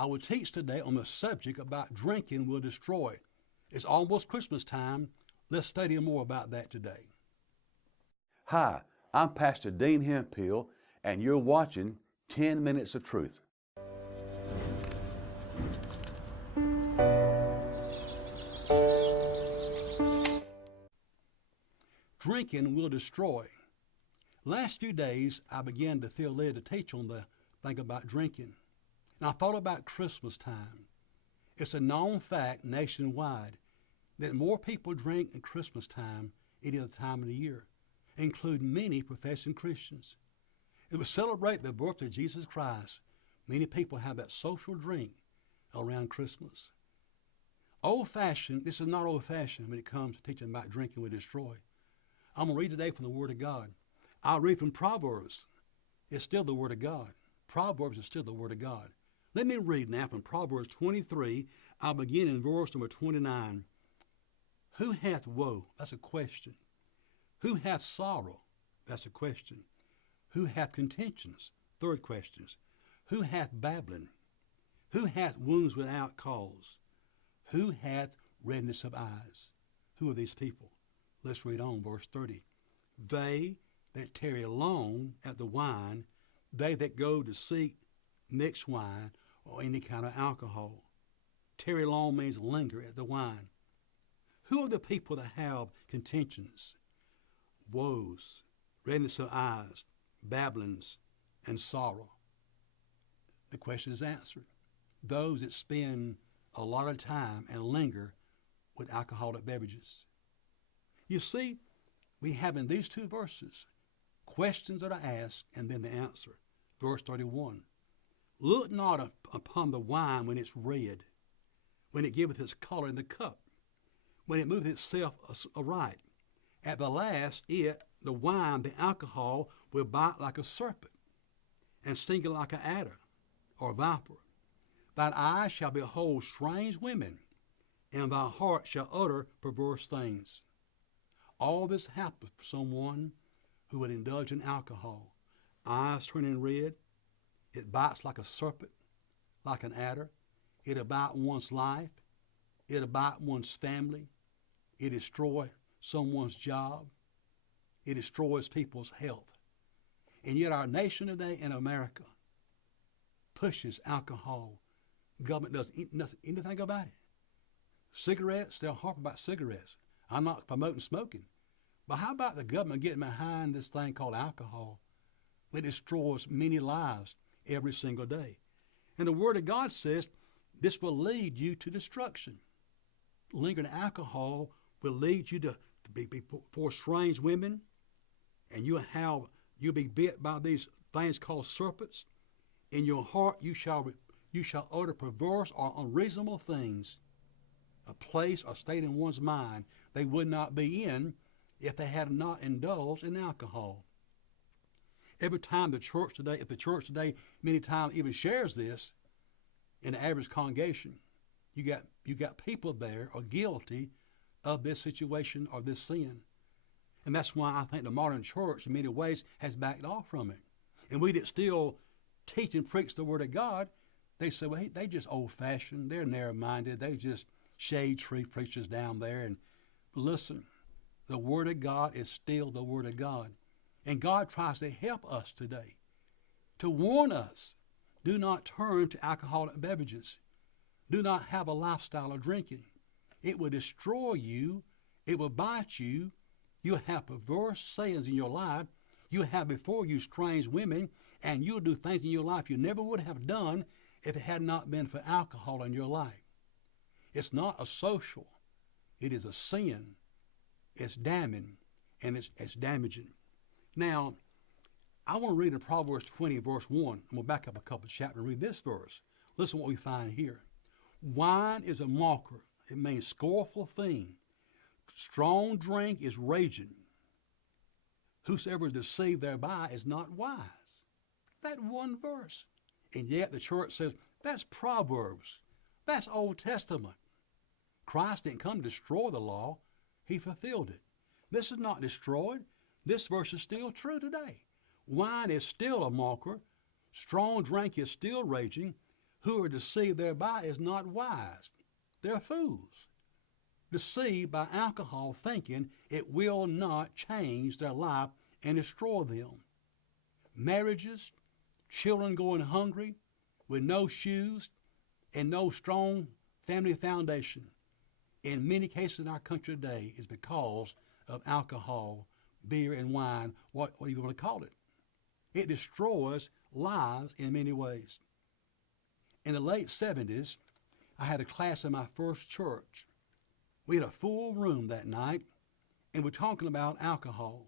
I will teach today on the subject about drinking will destroy. It's almost Christmas time. Let's study more about that today. Hi, I'm Pastor Dean Hemphill, and you're watching 10 Minutes of Truth. Drinking will destroy. Last few days, I began to feel led to teach on the thing about drinking. And I thought about Christmas time. It's a known fact nationwide that more people drink at Christmas time any other time of the year, including many professing Christians. It would celebrate the birth of Jesus Christ. Many people have that social drink around Christmas. Old-fashioned, this is not old-fashioned when it comes to teaching about drinking will destroy. I'm going to read today from the Word of God. I'll read from Proverbs. It's still the Word of God. Proverbs is still the Word of God. Let me read now from Proverbs 23. I'll begin in verse number 29. Who hath woe? That's a question. Who hath sorrow? That's a question. Who hath contentions? Third question. Who hath babbling? Who hath wounds without cause? Who hath redness of eyes? Who are these people? Let's read on, verse 30. They that tarry long at the wine, they that go to seek mixed wine or any kind of alcohol. Tarry long means linger at the wine. Who are the people that have contentions, woes, redness of eyes, babblings, and sorrow? The question is answered. Those that spend a lot of time and linger with alcoholic beverages. You see, we have in these two verses questions that are asked and then the answer. Verse 31. Look not upon the wine when it's red, when it giveth its color in the cup, when it moveth itself aright. At the last, the wine, the alcohol, will bite like a serpent, and sting like an adder or viper. Thine eyes shall behold strange women, and thy heart shall utter perverse things. All this happens for someone who would indulge in alcohol. Eyes turning red, it bites like a serpent, like an adder. It'll bite one's life. It'll bite one's family. It destroys someone's job. It destroys people's health. And yet our nation today in America pushes alcohol. Government doesn't anything about it. Cigarettes, they'll harp about cigarettes. I'm not promoting smoking. But how about the government getting behind this thing called alcohol that destroys many lives every single day? And the Word of God says this will lead you to destruction. Lingering alcohol will lead you to be before strange women, and you'll be bit by these things called serpents. In your heart you shall utter perverse or unreasonable things. A place or state in one's mind they would not be in if they had not indulged in alcohol. Every time if the church today many times even shares this in the average congregation, you got people there are guilty of this situation or this sin. And that's why I think the modern church in many ways has backed off from it. And we that still teach and preach the Word of God, they say, well, they just old-fashioned, they're narrow-minded, they just shade tree preachers down there. And listen, the Word of God is still the Word of God. And God tries to help us today, to warn us, do not turn to alcoholic beverages. Do not have a lifestyle of drinking. It will destroy you. It will bite you. You'll have perverse sayings in your life. You'll have before you strange women, and you'll do things in your life you never would have done if it had not been for alcohol in your life. It's not a social. It is a sin. It's damning, and it's damaging. Now, I want to read in Proverbs 20, verse 1. I'm going to back up a couple of chapters and read this verse. Listen to what we find here. Wine is a mocker. It means scornful thing. Strong drink is raging. Whosoever is deceived thereby is not wise. That one verse. And yet the church says, that's Proverbs. That's Old Testament. Christ didn't come to destroy the law. He fulfilled it. This is not destroyed. This verse is still true today. Wine is still a mocker. Strong drink is still raging. who are deceived thereby is not wise. They're fools, deceived by alcohol, thinking it will not change their life and destroy them. Marriages, children going hungry with no shoes and no strong family foundation, in many cases in our country today, is because of alcohol, beer, and wine, what do you want to call it? It destroys lives in many ways. In the late 70s, I had a class in my first church. We had a full room that night, and we're talking about alcohol.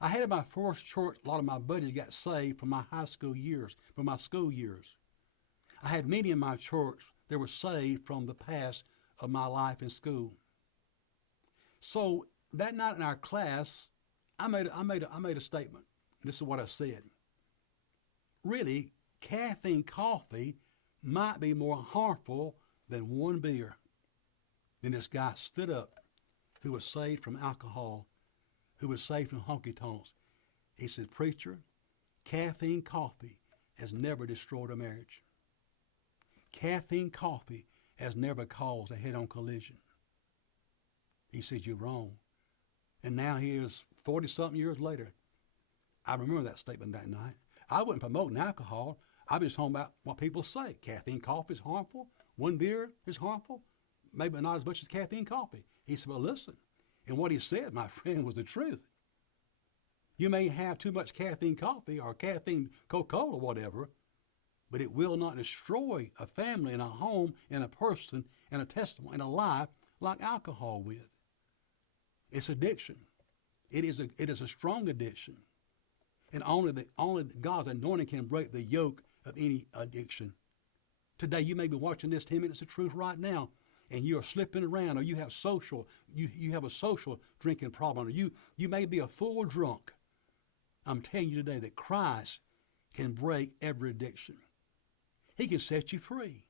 I had in my first church, a lot of my buddies got saved from my high school years, from my school years. I had many in my church that were saved from the past of my life in school. So that night in our class, I made a statement. This is what I said. Really, caffeine coffee might be more harmful than one beer. Then this guy stood up, who was saved from alcohol, who was saved from honky-tonks. He said, "Preacher, caffeine coffee has never destroyed a marriage. Caffeine coffee has never caused a head-on collision." He said, "You're wrong." And now here's 40-something years later. I remember that statement that night. I wasn't promoting alcohol. I was just talking about what people say. Caffeine coffee is harmful. One beer is harmful. Maybe not as much as caffeine coffee. He said, "Well, listen." And what he said, my friend, was the truth. You may have too much caffeine coffee or caffeine Coca-Cola or whatever, but it will not destroy a family and a home and a person and a testimony and a life like alcohol will. It's addiction. It is a strong addiction. And only God's anointing can break the yoke of any addiction. Today, you may be watching this 10 Minutes of Truth right now, and you are slipping around, or you have you have a social drinking problem, or you may be a full drunk. I'm telling you today that Christ can break every addiction. He can set you free.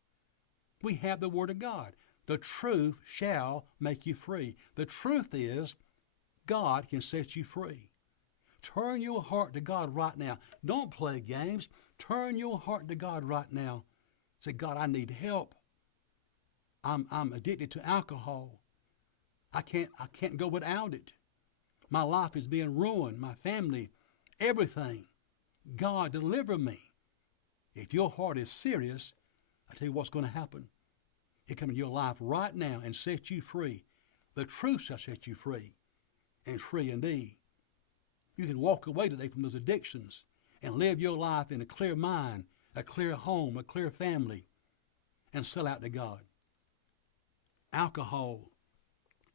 We have the Word of God. The truth shall make you free. The truth is, God can set you free. Turn your heart to God right now. Don't play games. Turn your heart to God right now. Say, "God, I need help. I'm addicted to alcohol. I can't go without it. My life is being ruined. My family, everything. God, deliver me." If your heart is serious, I tell you what's going to happen. He'll come into your life right now and set you free. The truth shall set you free, and free indeed. You can walk away today from those addictions and live your life in a clear mind, a clear home, a clear family, and sell out to God. Alcohol,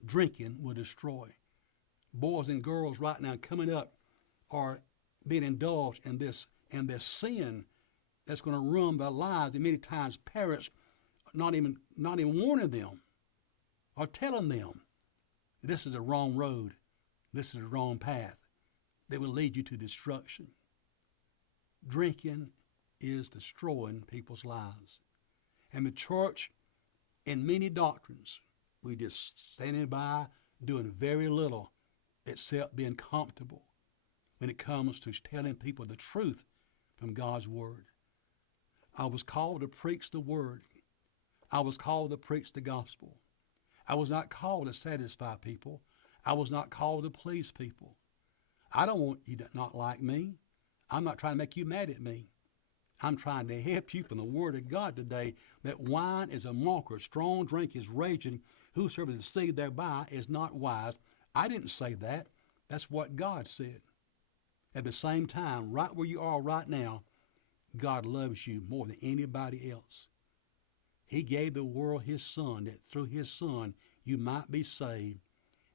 drinking will destroy. Boys and girls right now coming up are being indulged in this sin that's going to ruin their lives. And many times parents not even warning them or telling them this is the wrong road, this is the wrong path that will lead you to destruction. Drinking is destroying people's lives. And the church, in many doctrines, we just standing by doing very little except being comfortable when it comes to telling people the truth from God's Word. I was called to preach the Word. I was called to preach the gospel. I was not called to satisfy people. I was not called to please people. I don't want you to not like me. I'm not trying to make you mad at me. I'm trying to help you from the Word of God today that wine is a mocker, strong drink is raging, whosoever is deceived thereby is not wise. I didn't say that. That's what God said. At the same time, right where you are right now, God loves you more than anybody else. He gave the world His Son, that through His Son you might be saved,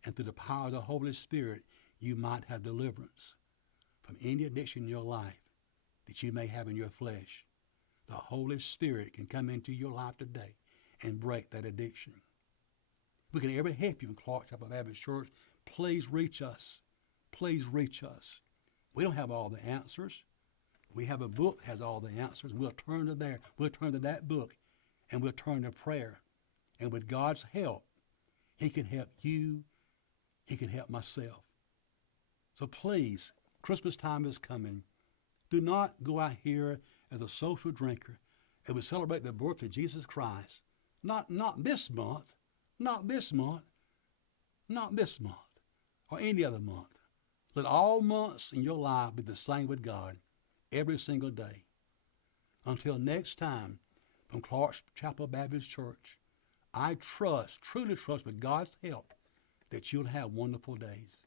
and through the power of the Holy Spirit you might have deliverance from any addiction in your life that you may have in your flesh. The Holy Spirit can come into your life today and break that addiction. If we can ever help you in Clark Chapel Baptist Church, please reach us. Please reach us. We don't have all the answers. We have a book that has all the answers. We'll turn to there. We'll turn to that book, and we'll turn to prayer. And with God's help, He can help you. He can help myself. So please, Christmas time is coming. Do not go out here as a social drinker. as we celebrate the birth of Jesus Christ. Not this month, not this month, not this month, or any other month. Let all months in your life be the same with God every single day. Until next time, from Clark's Chapel Baptist Church, I trust, truly trust with God's help, that you'll have wonderful days.